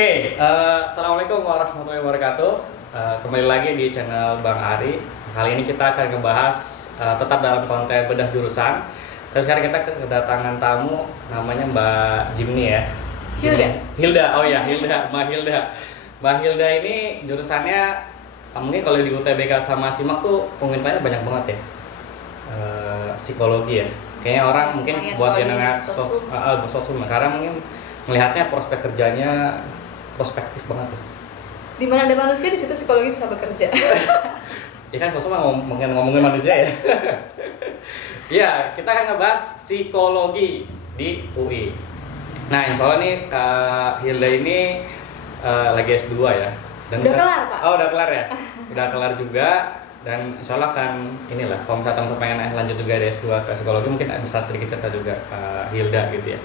Assalamualaikum warahmatullahi wabarakatuh. Kembali lagi di channel Bang Ari. Kali ini kita akan ngebahas tetap dalam konten bedah jurusan. Terus sekarang kita kedatangan tamu namanya Mbak Jimny ya. Hilda. Oh ya, Mbak Hilda ini jurusannya mungkin kalau di UTBK sama SIMAK tuh peminatnya banyak banget ya. Psikologi ya. Kayaknya orang mungkin buat yang sosum karena mungkin melihatnya prospek kerjanya prospektif banget ya. Di mana ada manusia di situ psikologi bisa bekerja. Ya kan sosum ngomongin manusia ya. Ya, kita akan ngebahas psikologi di UI. Nah, insya Allah nih Hilda ini lagi S2 ya. Dan udah kelar, Pak? Oh, udah kelar ya? Udah kelar juga. Dan insya Allah kan inilah, kalau misalnya teman-teman pengen lanjut juga di S2 ke psikologi, mungkin bisa sedikit cerita juga ke Hilda gitu ya.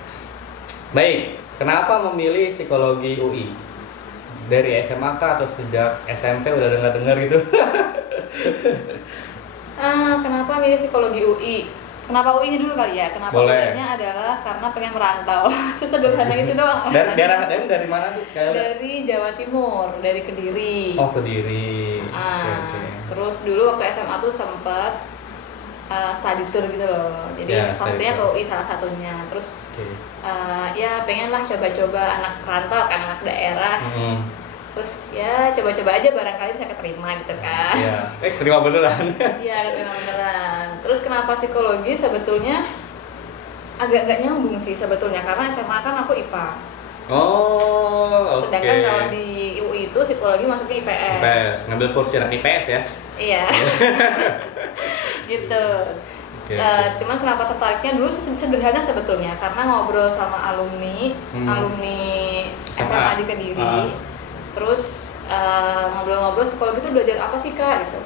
Baik, kenapa memilih psikologi UI? Dari SMA kah atau sejak SMP udah dengar-dengar gitu? Kenapa milih psikologi UI? Kenapa UI-nya dulu kali ya? Kenapa UI-nya adalah karena pengen merantau. Sesederhana itu doang. Dari mana sih? Dari Jawa Timur, dari Kediri. Oh, Kediri. Okay. Terus dulu waktu SMA tuh sempet study tour gitu loh. Jadi salah ke UI salah satunya. Terus ya pengen lah coba-coba anak rantau kan, anak daerah. Terus ya coba-coba aja barangkali bisa keterima gitu kan. Iya. Terima beneran. Iya, terima beneran. Terus kenapa psikologi? Sebetulnya agak nyambung sih sebetulnya karena SMA kan aku IPA. Oh, oke. Sedangkan kalau di UI itu psikologi masuknya IPS. IPS, ngambil kursi anak IPS ya? Iya. Gitu. Cuman kenapa tertariknya dulu sederhana sebetulnya karena ngobrol sama alumni SMA di Kediri. Terus ngobrol-ngobrol psikologi itu belajar apa sih Kak gitu.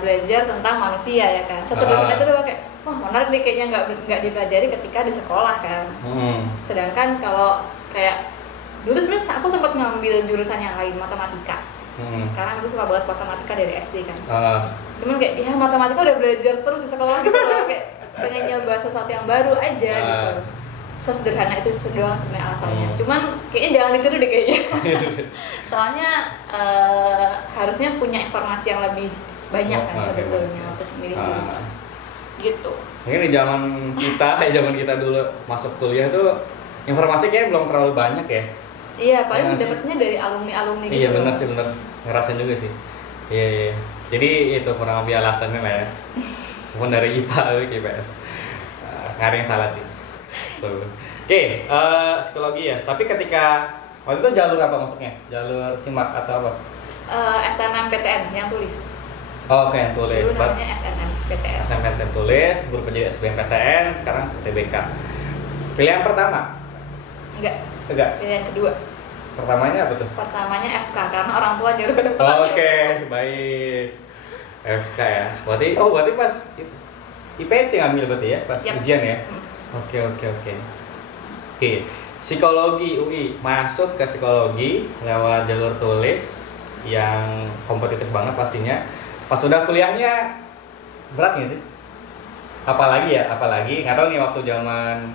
Belajar tentang manusia ya kan. Sesederhana itu udah kayak wah menarik deh kayaknya nggak dipelajari ketika di sekolah kan. Sedangkan kalau kayak dulu sebenarnya aku sempat ngambil jurusan yang lain, matematika. Karena aku suka banget matematika dari SD kan. Cuman kayak ya matematika udah belajar terus di sekolah gitu loh, kayak pengen nyoba sesuatu yang baru aja gitu. Sesederhana itu doang sebenarnya alasannya. Cuman kayaknya jangan ditiru deh kayaknya. Soalnya harusnya punya informasi yang lebih banyak kan sebetulnya untuk memilih jurusan. Gitu. Mungkin di zaman kita dulu masuk kuliah tuh informasi kayaknya belum terlalu banyak ya. Iya, paling dapatnya dari alumni gitu. Iya benar sih, benar. Ngerasain juga sih. Iya. Jadi itu kurang lebih alasannya lah ya. Bukan dari IPA ke IPS. Nggak ada yang salah sih. Oke, psikologi ya. Tapi ketika waktu itu jalur apa maksudnya? Jalur SIMAK atau apa? SNMPTN yang tulis. Oh, oke, yang tulis. Dulu namanya SNMPTN. SNMPTN tulis, sebelum menjadi SBMPTN, sekarang UTBK. Pilihan pertama? Enggak. Pilihan kedua. Pertamanya apa tuh? Pertamanya FK karena orang tua nyuruh ke depan. Oke, baik. FK ya. Berarti pas IPS ngambil berarti ya, pas ujian ya. Oke. Psikologi UI, masuk ke psikologi lewat jalur tulis yang kompetitif banget pastinya. Pas udah kuliahnya berat nggak sih? Apalagi nggak tahu nih waktu zaman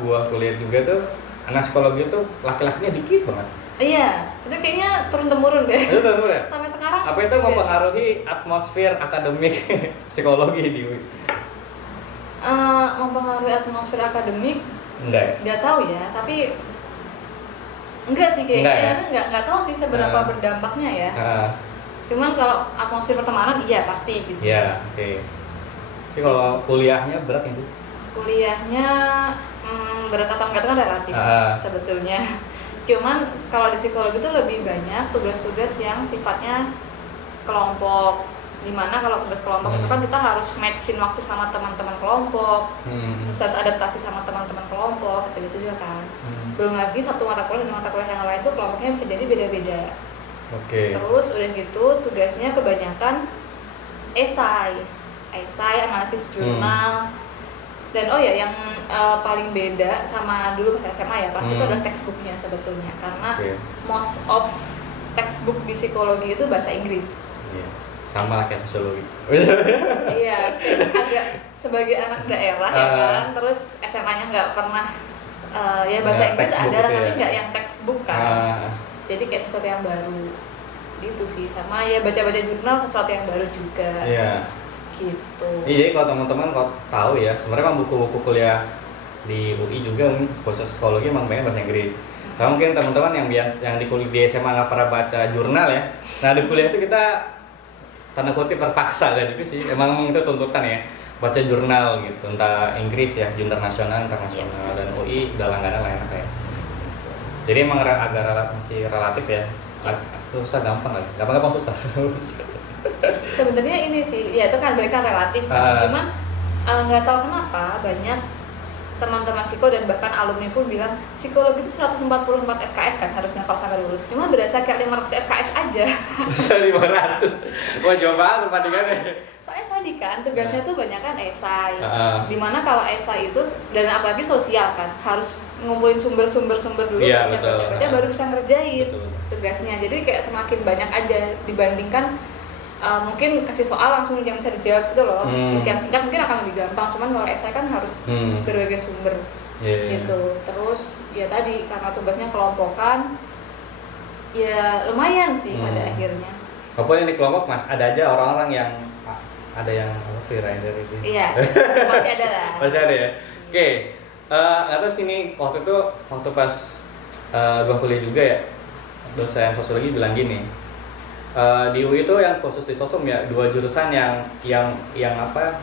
gua kuliah juga tuh anak psikologi tuh laki-lakinya dikit banget. Iya, itu kayaknya turun-temurun deh. Itu turun ya? Sampai sekarang. Apa itu mempengaruhi atmosfer akademik psikologi di UI? Mempengaruhi atmosfer akademik? Enggak. Nggak tahu ya, tapi enggak sih kayaknya. Nggak tahu sih seberapa berdampaknya ya. Cuman kalau atmosfer pertemanan iya pasti gitu. Iya, oke. Tapi kalau kuliahnya berat nggak sih? Kuliahnya berat atau enggak itu kan relatif sebetulnya. Cuman kalau di psikologi itu lebih banyak tugas-tugas yang sifatnya kelompok. Dimana kalau tugas kelompok itu kan kita harus matchin waktu sama teman-teman kelompok, terus harus adaptasi sama teman-teman kelompok, gitu juga kan. Belum lagi satu mata kuliah dan mata kuliah yang lain tuh kelompoknya bisa jadi beda-beda. Terus udah gitu tugasnya kebanyakan esai, analisis jurnal. Dan yang paling beda sama dulu pas SMA ya pasti itu adalah textbooknya sebetulnya karena most of textbook di psikologi itu bahasa Inggris. Sama lah kayak sosiologi. Iya, agak sebagai anak daerah ya kan, terus SMA-nya nggak pernah ya bahasa Ya, Inggris textbook ada gitu tapi ya. nggak yang textbook kan. Jadi kayak sesuatu yang baru gitu sih, sama ya baca-baca jurnal sesuatu yang baru juga. Iya. Gitu. Iya, jadi kalau teman-teman kalau tahu ya, sebenarnya emang buku-buku kuliah di UI juga khusus psikologi emang banyak bahasa Inggris. Karena mungkin teman-teman yang di kuliah di SMA nggak pernah baca jurnal ya. Nah di kuliah itu kita tanda kutip terpaksa kan juga sih. Emang itu tuntutan ya, baca jurnal gitu, entah Inggris ya, jurnal nasional, internasional, dan UI udah langganan lah enak ya. Jadi emang masih relatif ya. Susah gampang kali, gampang susah. Sebenarnya ini sih, ya itu kan mereka relatif. Cuman nggak tahu kenapa banyak teman-teman psiko dan bahkan alumni pun bilang psikologi itu 144 SKS kan harusnya kalau sampai lulus. Cuma berasa kayak 500 SKS aja. 500. Wah jauh banget perbandingannya. Soalnya tadi kan tugasnya tuh banyak kan esai. Dimana kalau esai itu dan apalagi sosial kan harus ngumpulin sumber-sumber dulu, iya, baca baru bisa ngerjain betul. tugasnya. Jadi kayak semakin banyak aja dibandingkan mungkin kasih soal langsung yang bisa dijawab gitu loh. Isian singkat mungkin akan lebih gampang, cuman kalau esai kan harus berbagai sumber gitu. Terus ya tadi karena tugasnya kelompokan ya lumayan sih pada akhirnya. Walaupun yang di kelompok mas ada aja orang-orang yang ada yang free rider itu. Iya, pasti ada lah. Pasti ada ya. Oke, nggak tahu sini waktu pas gua kuliah juga ya, dosen sosiologi bilang gini. Di UI itu yang khusus di sosum ya, 2 jurusan yang apa,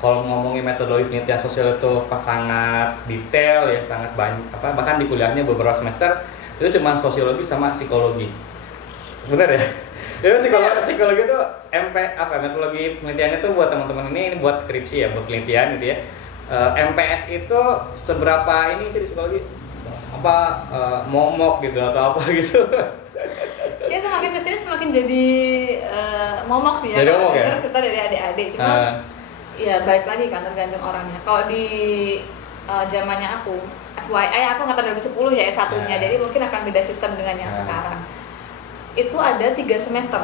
kalau ngomongin metodologi penelitian sosial itu sangat detail ya, sangat banyak apa, bahkan di kuliahnya beberapa semester itu cuma sosiologi sama psikologi. Bener ya? Jadi psikologi itu metodologi penelitiannya itu buat teman-teman ini buat skripsi ya, buat penelitian gitu ya. MPS itu seberapa ini sih di psikologi? Apa momok gitu atau apa gitu? Ya semakin kesini semakin jadi momok sih ya. Jadi momok ya? Cerita dari adik-adik, cuma ya baik lagi kan tergantung orangnya. Kalau di zamannya aku, FYI aku angkatan 2010 ya S1-nya, jadi mungkin akan beda sistem dengan yang sekarang. Itu ada 3 semester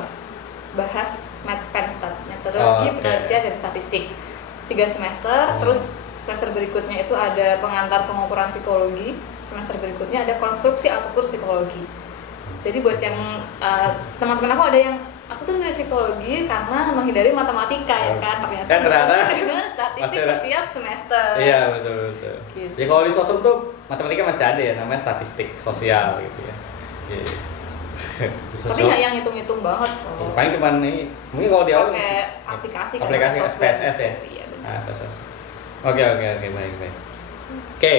bahas Penstat, metodologi penelitian dan statistik. 3 semester, terus semester berikutnya itu ada pengantar pengukuran psikologi, semester berikutnya ada konstruksi atur psikologi. Jadi buat yang teman-teman aku ada yang aku tuh milih psikologi karena menghindari matematika ya kan, ternyata dengan statistik setiap semester. Iya betul. Gitu. Ya kalau di sosum tuh matematika masih ada ya, namanya statistik sosial gitu ya. Tapi nggak yang hitung-hitung banget. Paling cuman ini mungkin kalau di awal pakai aplikasi SPSS ya. Iya benar. SPSS. Oke baik. Oke.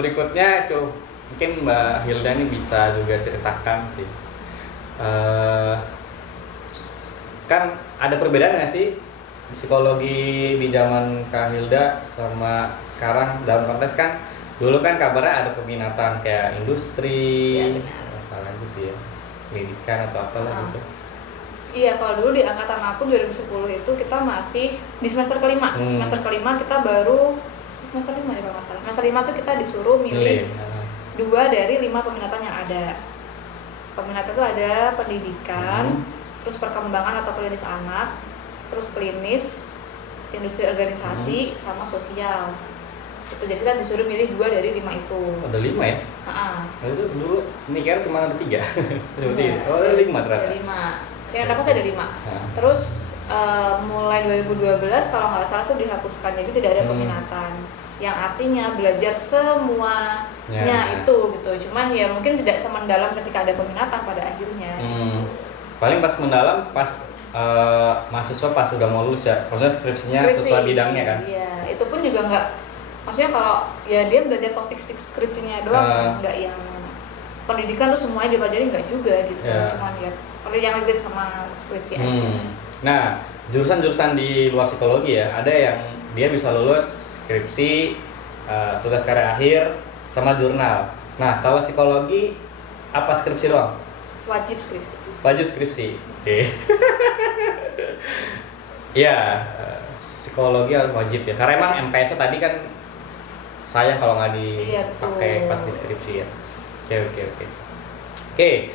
Berikutnya mungkin Mbak Hilda ini bisa juga ceritakan sih. Kan ada perbedaan nggak sih psikologi di zaman Kak Hilda sama sekarang dalam konteks kan dulu kan kabarnya ada peminatan kayak industri, apa gitu ya, pendidikan atau apalah gitu. Iya, kalau dulu di angkatan aku 2010 itu kita masih di semester kelima. Semester kelima kita baru semester 5 ya kalau nggak salah. Semester 5 tuh kita disuruh milih 2 dari 5 peminatan yang ada. Peminatan itu ada pendidikan, terus perkembangan atau klinis anak, terus klinis, industri organisasi, sama sosial. Itu jadi kita disuruh milih 2 dari 5 itu. Ada 5 ya? Itu dulu ini kira cuma ada 3. Ada 5 ternyata. Ada 5. Seingat aku ada 5. Terus mulai 2012 kalau nggak salah tuh dihapuskan, jadi tidak ada peminatan. Yang artinya belajar semuanya itu gitu. Cuman ya mungkin tidak semendalam ketika ada peminatan pada akhirnya. Paling pas mendalam pas mahasiswa pas udah mau lulus ya, maksudnya skripsinya sesuai bidangnya kan? Iya, itu pun juga nggak, maksudnya kalau ya dia belajar topik skripsinya doang, nggak yang pendidikan tuh semuanya dipelajari nggak juga gitu. Cuman ya yang relate sama skripsi aja. Nah, jurusan-jurusan di luar psikologi ya, ada yang dia bisa lulus skripsi, tugas karya akhir, sama jurnal. Nah, kalau psikologi apa skripsi doang? Wajib skripsi. Wajib skripsi. Oke. Ya, psikologi harus wajib ya. Karena emang MPS tadi kan sayang kalau nggak dipakai pas di skripsi ya. Oke.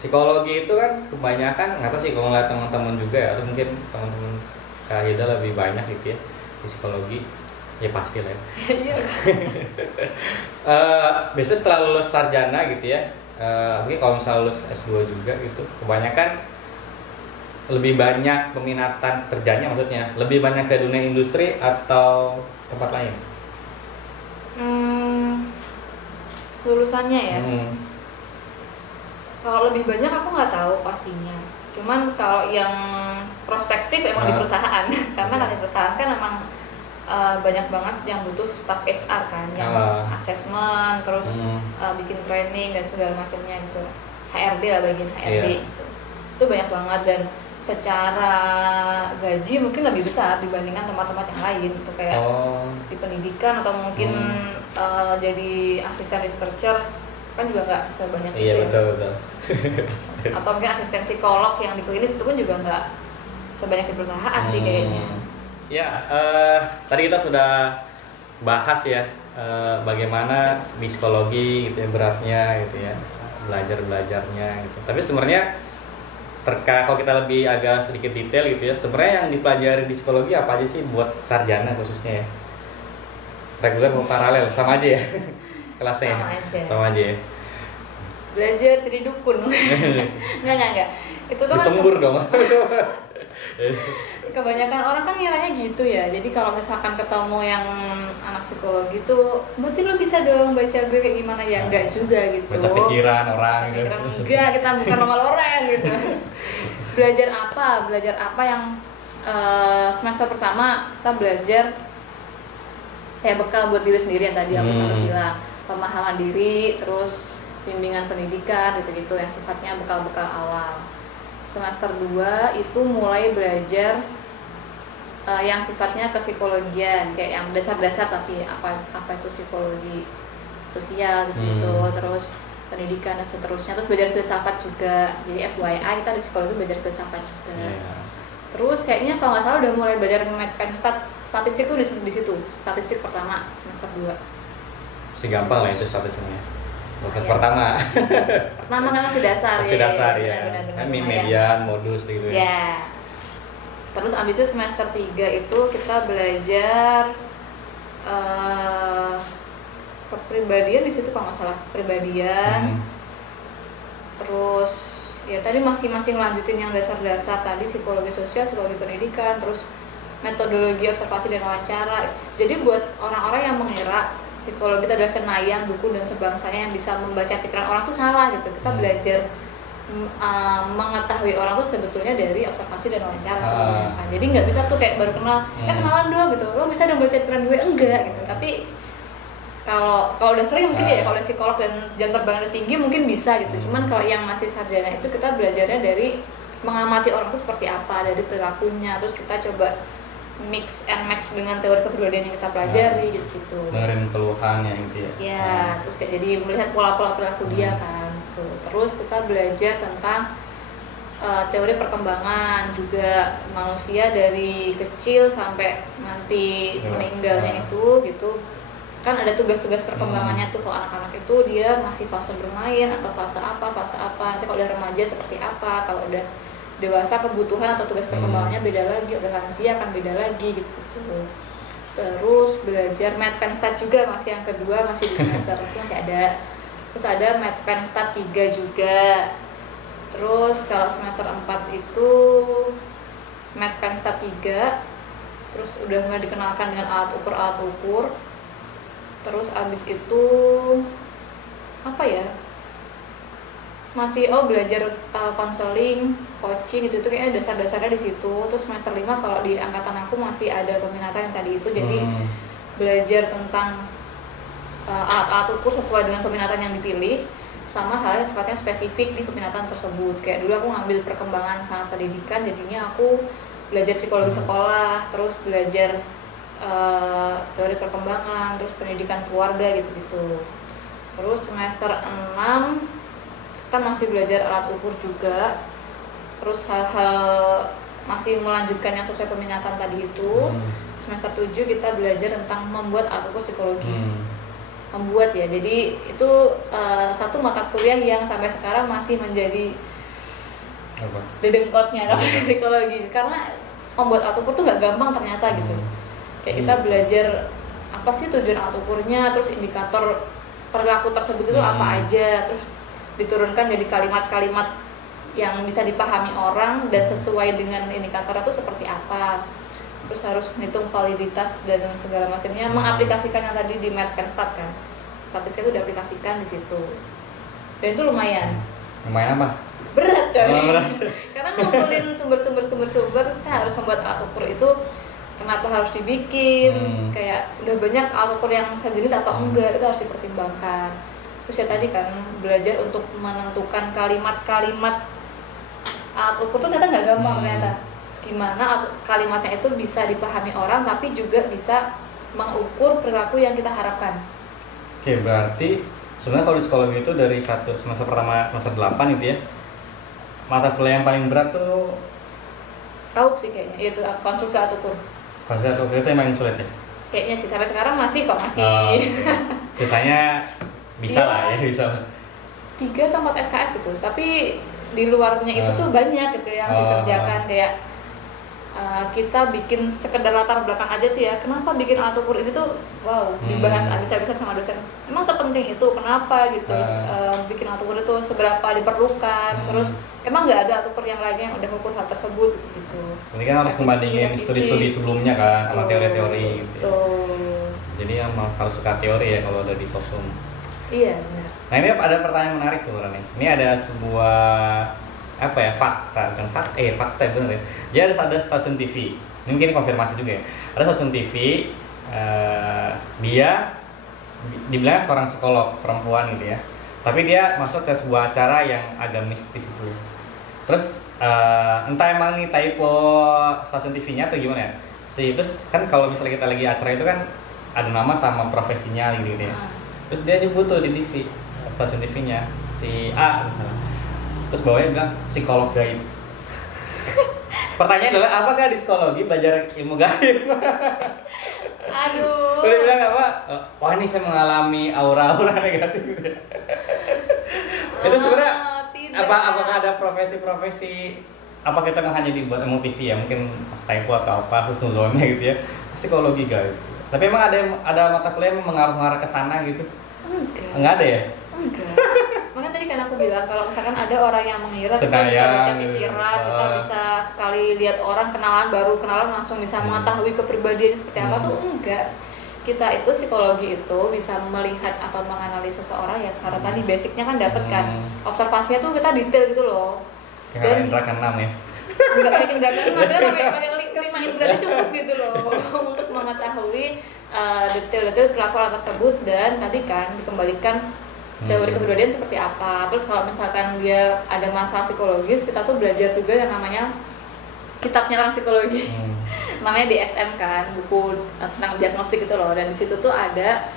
Psikologi itu kan kebanyakan, nggak tahu sih kalau ngeliat teman-teman juga ya, atau mungkin teman-teman Kak Hilda lebih banyak gitu ya di psikologi. Ya pasti lah ya. Iya. Biasanya setelah lulus sarjana gitu ya, mungkin kalau misalnya lulus S2 juga gitu, kebanyakan lebih banyak peminatan kerjanya, maksudnya lebih banyak ke dunia industri atau tempat lain? Lulusannya ya. Kalau lebih banyak aku nggak tahu pastinya. Cuman kalau yang prospektif emang di perusahaan, karena kan di perusahaan kan emang banyak banget yang butuh staff HR kan, yang asesmen, terus bikin training dan segala macamnya gitu. HRD lah, bagian HRD gitu. Itu banyak banget, dan secara gaji mungkin lebih besar dibandingkan tempat-tempat yang lain gitu, kayak di pendidikan atau mungkin jadi asisten researcher kan juga nggak sebanyak itu. Iya, betul. Atau mungkin asisten psikolog yang di klinis itu pun juga nggak sebanyak di perusahaan sih kayaknya. Ya, tadi kita sudah bahas ya bagaimana di psikologi gitu ya, beratnya gitu ya, belajarnya gitu. Tapi sebenarnya kalau kita lebih agak sedikit detail gitu ya, sebenarnya yang dipelajari di psikologi apa aja sih buat sarjana khususnya ya? Reguler mau paralel sama aja ya kelasnya? Sama aja ya. Belajar jadi dukun. Enggak. Itu tuh disembur dong. Kebanyakan orang kan ngiranya gitu ya. Jadi kalau misalkan ketemu yang anak psikologi tuh, berarti lo bisa dong baca gue kayak gimana ya? Enggak juga gitu. Baca pikiran orang gitu. Enggak, kita bukan normal orang gitu. Belajar apa yang semester pertama kita belajar kayak bekal buat diri sendiri yang tadi aku sempat bilang, pemahaman diri, terus bimbingan pendidikan gitu-gitu yang sifatnya bekal-bekal awal. Semester 2 itu mulai belajar yang sifatnya psikologian, kayak yang dasar-dasar, tapi apa itu psikologi sosial gitu, terus pendidikan dan seterusnya, terus belajar filsafat juga. Jadi FYI kita di psikologi belajar filsafat juga. Terus kayaknya kalau nggak salah udah mulai belajar statistik tuh di situ, statistik pertama semester 2. Si gampang lah itu statistiknya. Pertama kan masih dasar ya. Median, modus gitu ya. Ya. Terus abis itu semester 3 itu kita belajar kepribadian di situ kalau nggak salah, kepribadian. Terus ya tadi masih lanjutin yang dasar-dasar tadi, psikologi sosial, psikologi pendidikan, terus metodologi observasi dan wawancara. Jadi buat orang-orang yang mengira psikologi itu adalah cenayang, buku dan sebangsanya yang bisa membaca pikiran orang tuh salah gitu. Kita belajar mengetahui orang tuh sebetulnya dari observasi dan wawancara sebenarnya. Jadi nggak bisa tuh kayak baru kenal, kenalan dong gitu, lo bisa dong baca pikiran gue, enggak gitu. Tapi kalau udah sering mungkin ya, kalau udah psikolog dan jam terbang udah tinggi mungkin bisa gitu. Cuman kalau yang masih sarjana itu kita belajarnya dari mengamati orang tuh seperti apa, dari perilakunya, terus kita coba mix and match dengan teori kepribadian yang kita pelajari gitu. Dengerin keluhannya gitu ya. Ya, terus kayak jadi melihat pola-pola perilaku dia kan. Tuh. Terus kita belajar tentang teori perkembangan juga manusia dari kecil sampai nanti meninggalnya itu gitu. Kan ada tugas-tugas perkembangannya tuh, kalau anak-anak itu dia masih fase bermain atau fase apa. Nanti kalau udah remaja seperti apa, kalau udah dewasa kebutuhan atau tugas perkembangannya beda lagi, udah lansia akan beda lagi gitu. Terus belajar Medpenstat juga, masih yang kedua, masih di semester itu masih ada. Terus ada Medpenstat 3 juga. Terus kalau semester 4 itu Medpenstat 3. Terus udah mulai dikenalkan dengan alat ukur. Terus abis itu apa ya? Masih belajar konseling, coaching itu kayaknya dasar-dasarnya di situ. Terus semester 5 kalau di angkatan aku masih ada peminatan yang tadi itu, jadi belajar tentang alat-alat ukur sesuai dengan peminatan yang dipilih, sama hal yang sifatnya spesifik di peminatan tersebut. Kayak dulu aku ngambil perkembangan sama pendidikan, jadinya aku belajar psikologi sekolah, terus belajar teori perkembangan, terus pendidikan keluarga gitu-gitu. Terus semester 6 kita masih belajar alat ukur juga, terus hal-hal masih melanjutkan yang sesuai peminatan tadi itu. Semester 7 kita belajar tentang membuat alat ukur psikologis. Membuat ya, jadi itu satu mata kuliah yang sampai sekarang masih menjadi dedengkotnya kalau psikologi, karena membuat alat ukur tuh nggak gampang ternyata gitu. Kayak kita belajar apa sih tujuan alat ukurnya, terus indikator perilaku tersebut itu apa aja, terus diturunkan jadi kalimat-kalimat yang bisa dipahami orang dan sesuai dengan indikator itu seperti apa. Terus harus menghitung validitas dan segala macamnya, mengaplikasikan yang tadi di Math-Can-Stat kan. Statistik itu diaplikasikan di situ. Dan itu lumayan. Lumayan apa? Berat coy. Berat. Karena ngumpulin sumber-sumber kita harus membuat alat ukur itu kenapa harus dibikin, kayak udah banyak alat ukur yang sejenis atau enggak, itu harus dipertimbangkan. Terus ya tadi kan belajar untuk menentukan kalimat-kalimat alat ukur itu ternyata nggak gampang ternyata. Gimana kalimatnya itu bisa dipahami orang tapi juga bisa mengukur perilaku yang kita harapkan. Oke, berarti sebenarnya kalau di psikologi itu dari semester pertama semester 8 itu ya, mata kuliah yang paling berat tuh tahu sih kayaknya itu konstruksi alat ukur. Konstruksi alat ukur itu yang paling sulit ya? Kayaknya sih sampai sekarang masih kok masih. Sisanya bisa lah ya, bisa. 3 atau 4 SKS gitu, tapi di luarnya itu tuh banyak gitu yang dikerjakan kayak kita bikin sekedar latar belakang aja tuh ya, kenapa bikin alat ukur ini tuh dibahas habis-habisan sama dosen, emang sepenting itu kenapa gitu, bikin alat ukur itu seberapa diperlukan, terus emang nggak ada alat ukur yang lagi yang udah mengukur hal tersebut gitu. Ini kan harus membandingin studi-studi sebelumnya kan sama teori-teori gitu ya. Jadi emang harus suka teori ya kalau udah di sosum. Iya benar. Nah ini ada pertanyaan menarik sebenarnya. Ini ada sebuah apa ya, fakta benar ya. Jadi ada stasiun TV, ini mungkin konfirmasi juga ya. Ada stasiun TV, dia dibilang seorang psikolog perempuan gitu ya. Tapi dia masuk ke sebuah acara yang agak mistis itu. Terus entah emang ini typo stasiun TV-nya atau gimana ya. Terus kan kalau misalnya kita lagi acara itu kan ada nama sama profesinya gitu ya. Terus dia nyebut tuh di TV, stasiun TV-nya si A misalnya. Terus bawahnya bilang psikolog gaib. Pertanyaannya adalah apakah di psikologi belajar ilmu gaib? Aduh. Dia bilang apa? Wah ini saya mengalami aura-aura negatif. Itu sebenarnya apakah ada profesi-profesi, apa kita nggak hanya dibuat ilmu TV ya, mungkin typo atau apa husnuzonnya gitu ya, psikologi gaib. Tapi emang ada mata kuliah yang mengarah ke sana gitu? Enggak ada ya? Enggak. Makanya tadi kan aku bilang kalau misalkan ada orang yang mengira kita bisa baca pikiran, kita bisa sekali lihat orang kenalan langsung bisa mengetahui kepribadiannya seperti apa, tuh enggak. Kita itu psikologi itu bisa melihat atau menganalisa seseorang ya karena tadi basicnya kan dapat kan, observasinya tuh kita detail gitu loh. Kayak indra keenam ya? Enggak kayak indra keenam, pakai 5 indra cukup gitu loh untuk mengetahui detail-detail perilaku orang tersebut. Dan tadi kan dikembalikan teori kepribadian seperti apa. Terus kalau misalkan dia ada masalah psikologis, kita tuh belajar juga yang namanya kitabnya orang psikologi. Namanya DSM kan, buku tentang diagnostik itu loh. Dan di situ tuh ada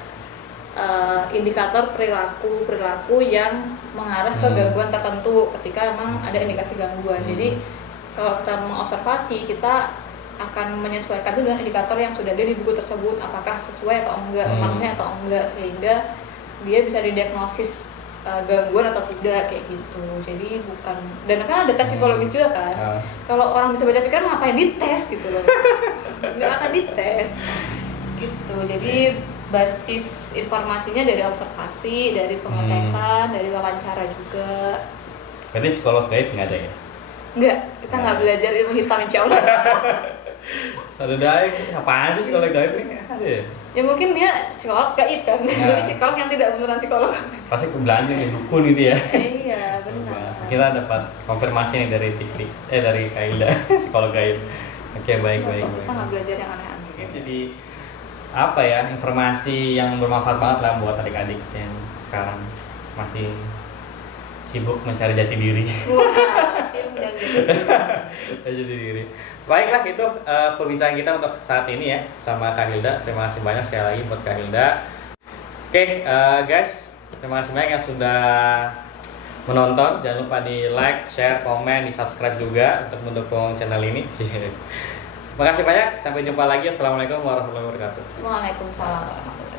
indikator perilaku yang mengarah ke gangguan tertentu ketika memang ada indikasi gangguan. Jadi kalau kita mengobservasi, kita akan menyesuaikan itu dengan indikator yang sudah ada di buku tersebut, apakah sesuai atau enggak, memenuhi atau enggak, sehingga dia bisa didiagnosis gangguan atau tidak kayak gitu. Jadi bukan, dan kan ada tes psikologis juga kan. Kalau orang bisa baca pikiran ngapain dites gitu loh. Nggak akan dites gitu. Jadi basis informasinya dari observasi, dari pengetesan, dari wawancara juga. Berarti psikolog gaib nggak ada ya? Nggak, kita nggak belajar ilmu hitam insya Allah. Ada daik, apaan sih psikolog gaib ini? Ada ya? Ya mungkin dia psikolog gaib kan, jadi psikolog yang tidak beneran psikolog. Pasti belanja nih, dukun gitu ya. Iya, benar. Kita dapat konfirmasi nih dari Tikri, dari Kailda, psikolog gaib. Oke, baik. Kita nggak belajar yang aneh-aneh. Jadi apa ya, informasi yang bermanfaat banget lah buat adik-adik yang sekarang masih sibuk mencari jati diri. Wah, sibuk mencari jati diri. Baiklah, itu perbincangan kita untuk saat ini ya sama Kak Hilda. Terima kasih banyak sekali lagi buat Kak Hilda. Oke, guys, terima kasih banyak yang sudah menonton. Jangan lupa di like, share, komen, di subscribe juga untuk mendukung channel ini. Terima kasih banyak, sampai jumpa lagi. Assalamualaikum warahmatullahi wabarakatuh. Waalaikumsalam warahmatullahi wabarakatuh.